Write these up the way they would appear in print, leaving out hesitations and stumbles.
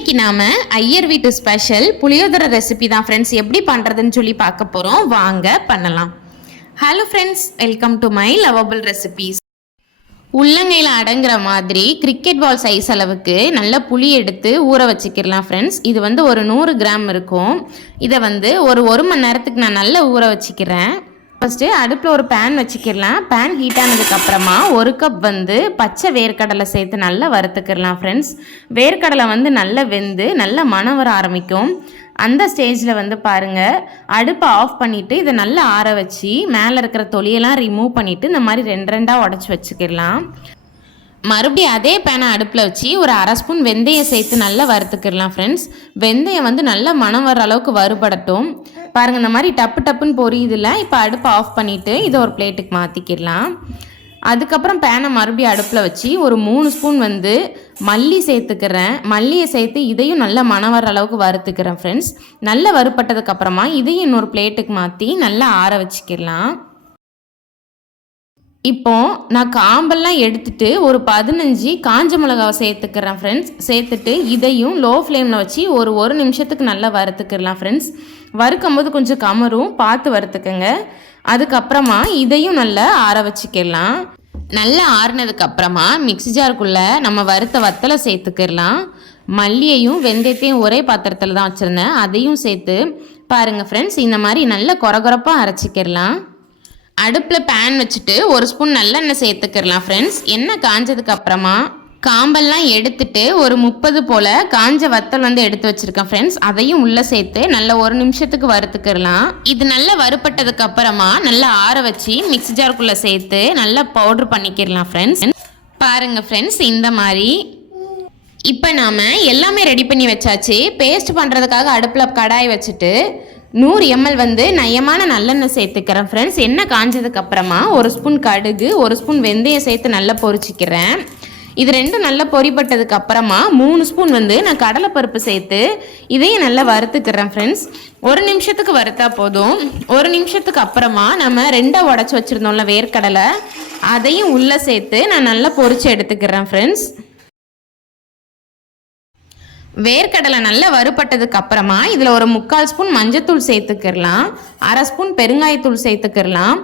இன்னைக்கு நாம ஐயர் வீட்டு ஸ்பெஷல் புளியோதரை ரெசிபி தான் ஃப்ரெண்ட்ஸ். எப்படி பண்ணுறதுன்னு சொல்லி பார்க்க போகிறோம். வாங்க பண்ணலாம். Hello friends, welcome to my lovable recipes. உள்ளங்கையில் அடங்குற மாதிரி கிரிக்கெட் பால் சைஸ் அளவுக்கு நல்ல புளி எடுத்து ஊற வச்சுக்கிடலாம் ஃப்ரெண்ட்ஸ். இது ஒரு 100 கிராம் இருக்கும். இதை ஒரு மணி நேரத்துக்கு நான் நல்லா ஊற வச்சுக்கிறேன். ஃபஸ்ட்டு அடுப்பில் ஒரு பேன் வச்சுக்கிடலாம். பேன் ஹீட் ஆனதுக்கப்புறமா 1 கப் பச்சை வேர்க்கடலை சேர்த்து நல்லா வறுத்துக்கிடலாம் ஃப்ரெண்ட்ஸ். வேர்க்கடலை நல்லா வெந்து நல்லா மணம் வர ஆரம்பிக்கும். அந்த ஸ்டேஜில் பாருங்கள், அடுப்பை ஆஃப் பண்ணிவிட்டு இதை நல்லா ஆற வச்சு மேலே இருக்கிற தொலியெல்லாம் ரிமூவ் பண்ணிவிட்டு இந்த மாதிரி 2 உடச்சி வச்சுக்கிடலாம். மறுபடியும் அதே பேனை அடுப்பில் வச்சு ஒரு 1/2 ஸ்பூன் வெந்தயம் சேர்த்து நல்லா வறுத்துக்கிடலாம் ஃப்ரெண்ட்ஸ். வெந்தயம் நல்லா மணம் வர அளவுக்கு வறுபடட்டும். பாருங்கள், இந்த மாதிரி டப்பு டப்புன்னு பொரியுதில்ல. இப்போ அடுப்பை ஆஃப் பண்ணிவிட்டு இதை ஒரு பிளேட்டுக்கு மாற்றிக்கிடலாம். அதுக்கப்புறம் பேனை மறுபடியும் அடுப்பில் வச்சு ஒரு 3 ஸ்பூன் மல்லி சேர்த்துக்கிறேன். மல்லியை சேர்த்து இதையும் நல்லா மணம் வர அளவுக்கு வறுத்துக்கிறேன் ஃப்ரெண்ட்ஸ். நல்லா வறுப்பட்டதுக்கப்புறமா இதையும் இன்னொரு பிளேட்டுக்கு மாற்றி நல்லா ஆற வச்சுக்கிடலாம். இப்போ நான் காம்பெல்லாம் எடுத்துட்டு ஒரு 15 காஞ்ச மிளகாவை சேர்த்துக்கிறேன் ஃப்ரெண்ட்ஸ். சேர்த்துட்டு இதையும் லோ ஃப்ளேமில் வச்சு ஒரு நிமிஷத்துக்கு நல்லா வறுத்துக்கிடலாம் ஃப்ரெண்ட்ஸ். வறுக்கும் போது கொஞ்சம் கமரும், பார்த்து வறுத்துக்கங்க. அதுக்கப்புறமா இதையும் நல்லா ஆற வச்சுக்கிடலாம். நல்லா ஆறினதுக்கப்புறமா மிக்ஸி ஜாருக்குள்ளே நம்ம வறுத்த வத்தலை சேர்த்துக்கிடலாம். மல்லியையும் வெந்தயத்தையும் ஒரே பாத்திரத்தில் தான் வச்சுருந்தேன், அதையும் சேர்த்து பாருங்கள் ஃப்ரெண்ட்ஸ். இந்த மாதிரி நல்லா கொரகொரப்பாக அரைச்சிக்கிடலாம். அடுப்பில் பேன் வச்சுட்டு 1 ஸ்பூன் நல்லெண்ணெய் சேர்த்துக்கிடலாம் ஃப்ரெண்ட்ஸ். எண்ணெய் காஞ்சதுக்கப்புறமா காம்பெல்லாம் எடுத்துட்டு ஒரு 30 போல் காஞ்ச வத்தல் எடுத்து வச்சுருக்கேன் ஃப்ரெண்ட்ஸ். அதையும் உள்ளே சேர்த்து நல்லா 1 நிமிஷத்துக்கு வறுத்துக்கிடலாம். இது நல்லா வறுப்பட்டதுக்கு அப்புறமா நல்லா ஆற வச்சு மிக்ஸி ஜாருக்குள்ளே சேர்த்து நல்லா பவுட்ரு பண்ணிக்கிடலாம் ஃப்ரெண்ட்ஸ். பாருங்கள் ஃப்ரெண்ட்ஸ், இந்த மாதிரி இப்போ நாம் எல்லாமே ரெடி பண்ணி வச்சாச்சு. பேஸ்ட் பண்ணுறதுக்காக அடுப்பில் கடாய் வச்சுட்டு 100 ml நயமான நல்லெண்ணெய் சேர்த்துக்கிறேன் ஃப்ரெண்ட்ஸ். எண்ணெய் காஞ்சதுக்கப்புறமா 1 ஸ்பூன் கடுகு 1 ஸ்பூன் வெந்தயம் சேர்த்து நல்லா பொரிச்சிக்கிறேன். இது ரெண்டும் நல்லா பொரிப்பட்டதுக்கு அப்புறமா 3 ஸ்பூன் நான் கடலைப்பருப்பு சேர்த்து இதையும் நல்லா வறுத்துக்கிறேன் ஃப்ரெண்ட்ஸ். 1 நிமிஷத்துக்கு வறுத்தா போதும். 1 நிமிஷத்துக்கு அப்புறமா நம்ம 2 உடச்சி வச்சுருந்தோம்ல வேர்க்கடலை, அதையும் உள்ளே சேர்த்து நான் நல்லா பொரிச்சு எடுத்துக்கிறேன் ஃப்ரெண்ட்ஸ். வேர்க்கடலை நல்லா வறுப்பட்டதுக்கு அப்புறமா இதில் ஒரு 3/4 ஸ்பூன் மஞ்சத்தூள் சேர்த்துக்கிடலாம். 1/2 ஸ்பூன் பெருங்காயத்தூள் சேர்த்துக்கிடலாம்.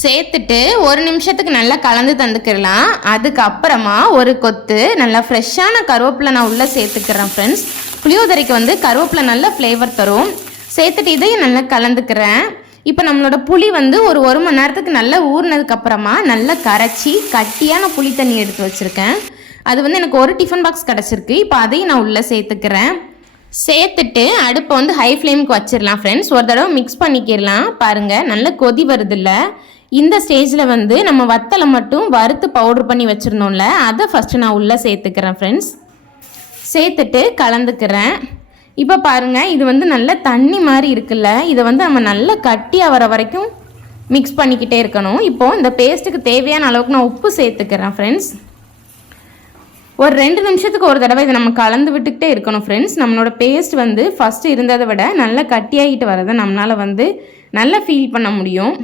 சேர்த்துட்டு 1 நிமிஷத்துக்கு நல்லா கலந்து தந்துக்கிடலாம். அதுக்கப்புறமா ஒரு கொத்து நல்லா ஃப்ரெஷ்ஷான கருவேப்பிலை நான் உள்ளே சேர்த்துக்கிறேன் ஃப்ரெண்ட்ஸ். புளியோதரைக்கு கருவேப்பிலை நல்லா ஃப்ளேவர் தரும். சேர்த்துட்டு இதையும் நல்லா கலந்துக்கிறேன். இப்போ நம்மளோட புளி ஒரு மணி நேரத்துக்கு நல்லா ஊறினதுக்கப்புறமா நல்லா கரைச்சி கட்டியான புளி தண்ணி எடுத்து வச்சுருக்கேன். அது எனக்கு ஒரு டிஃபன் பாக்ஸ் கிடச்சிருக்கு. இப்போ அதையும் நான் உள்ளே சேர்த்துக்கிறேன். சேர்த்துட்டு அடுப்பை ஹை ஃப்ளேமுக்கு வச்சிடலாம் ஃப்ரெண்ட்ஸ். ஒரு தடவை மிக்ஸ் பண்ணிக்கிடலாம். பாருங்கள், நல்லா கொதி வருதில்ல. இந்த ஸ்டேஜில் நம்ம வத்தலை மட்டும் வறுத்து பவுட்ரு பண்ணி வச்சுருந்தோம்ல, அதை ஃபஸ்ட்டு நான் உள்ளே சேர்த்துக்கிறேன் ஃப்ரெண்ட்ஸ். சேர்த்துட்டு கலந்துக்கிறேன். இப்போ பாருங்கள், இது நல்லா தண்ணி மாதிரி இருக்குல்ல. இதை நம்ம நல்லா கட்டியாக வர வரைக்கும் மிக்ஸ் பண்ணிக்கிட்டே இருக்கணும். இப்போது இந்த பேஸ்ட்டுக்கு தேவையான அளவுக்கு நான் உப்பு சேர்த்துக்கிறேன் ஃப்ரெண்ட்ஸ். ஒரு 2 நிமிஷத்துக்கு ஒரு தடவை இதை நம்ம கலந்து விட்டுக்கிட்டே இருக்கணும் ஃப்ரெண்ட்ஸ். நம்மளோட பேஸ்ட் ஃபஸ்ட்டு இருந்ததை விட நல்லா கட்டியாகிட்டு வரதை நம்மளால் நல்லா ஃபீல் பண்ண முடியும்.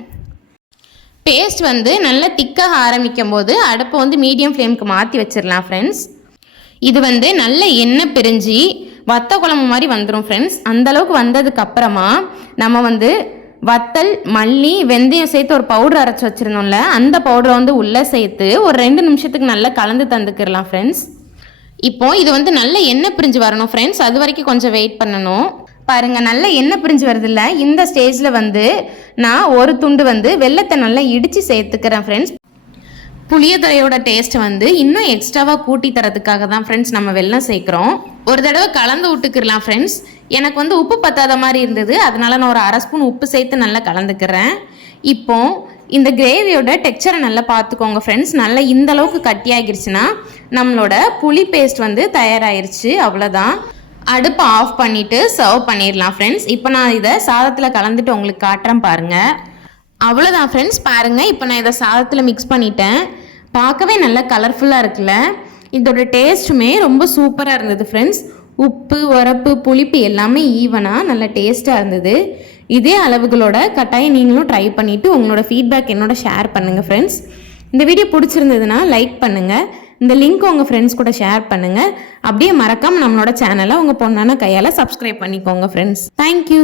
பேஸ்ட் நல்லா திக்காக ஆரம்பிக்கும் போது அடுப்பை மீடியம் ஃப்ளேமுக்கு மாற்றி வச்சிடலாம் ஃப்ரெண்ட்ஸ். இது நல்ல எண்ணெய் பிரிஞ்சு வத்த குழம்பு மாதிரி வந்துடும் ஃப்ரெண்ட்ஸ். அந்தளவுக்கு வந்ததுக்கப்புறமா நம்ம வத்தல் மல்லி வெந்தயம் சேர்த்து ஒரு பவுடர் அரைச்சி வச்சுருந்தோம்ல, அந்த பவுடரை உள்ளே சேர்த்து ஒரு 2 நிமிஷத்துக்கு நல்லா கலந்து தந்துக்கிடலாம் ஃப்ரெண்ட்ஸ். இப்போது இது நல்ல எண்ணெய் பிரிஞ்சு வரணும் ஃப்ரெண்ட்ஸ். அது வரைக்கும் கொஞ்சம் வெயிட் பண்ணணும். பாருங்கள், நல்ல எண்ணெய் பிரிஞ்சு வருதில்ல. இந்த ஸ்டேஜில் நான் ஒரு துண்டு வெல்லத்தை நல்லா இடித்து சேர்த்துக்கிறேன் ஃப்ரெண்ட்ஸ். புளியோதரையோட டேஸ்ட்டை இன்னும் எக்ஸ்ட்ராவாக கூட்டி தரதுக்காக தான் ஃப்ரெண்ட்ஸ் நம்ம வெல்லம் சேர்க்குறோம். ஒரு தடவை கலந்து விட்டுக்கிடலாம் ஃப்ரெண்ட்ஸ். எனக்கு உப்பு பத்தாத மாதிரி இருந்தது, அதனால் நான் ஒரு 1/2 ஸ்பூன் உப்பு சேர்த்து நல்லா கலந்துக்கிறேன். இப்போது இந்த கிரேவியோட டெக்ஸ்சரை நல்லா பார்த்துக்கோங்க ஃப்ரெண்ட்ஸ். நல்லா இந்த அளவுக்கு கட்டியாகிருச்சுன்னா நம்மளோட புளி பேஸ்ட் தயாராகிருச்சு. அவ்வளோதான். அடுப்பை ஆஃப் பண்ணிவிட்டு சர்வ் பண்ணிடலாம் ஃப்ரெண்ட்ஸ். இப்போ நான் இதை சாதத்தில் கலந்துட்டு உங்களுக்கு காட்டுறேன் பாருங்கள். அவ்வளோதான் ஃப்ரெண்ட்ஸ். பாருங்கள், இப்போ நான் இதை சாதத்தில் மிக்ஸ் பண்ணிட்டேன். பார்க்கவே நல்லா கலர்ஃபுல்லாக இருக்குல்ல. இதோட டேஸ்ட்டுமே ரொம்ப சூப்பராக இருந்தது ஃப்ரெண்ட்ஸ். உப்பு உரப்பு புளிப்பு எல்லாமே ஈவனாக நல்லா டேஸ்ட்டாக இருந்தது. இதே அளவுகளோட கட்டாயம் நீங்களும் ட்ரை பண்ணிவிட்டு உங்களோட ஃபீட்பேக் என்னோட ஷேர் பண்ணுங்கள் ஃப்ரெண்ட்ஸ். இந்த வீடியோ பிடிச்சிருந்ததுன்னா லைக் பண்ணுங்கள். இந்த லிங்க் உங்கள் ஃப்ரெண்ட்ஸ் கூட ஷேர் பண்ணுங்கள். அப்படியே மறக்காமல் நம்மளோட சேனலை உங்கள் பொண்ணான கையால் சப்ஸ்கிரைப் பண்ணிக்கோங்க ஃப்ரெண்ட்ஸ். தேங்க்யூ.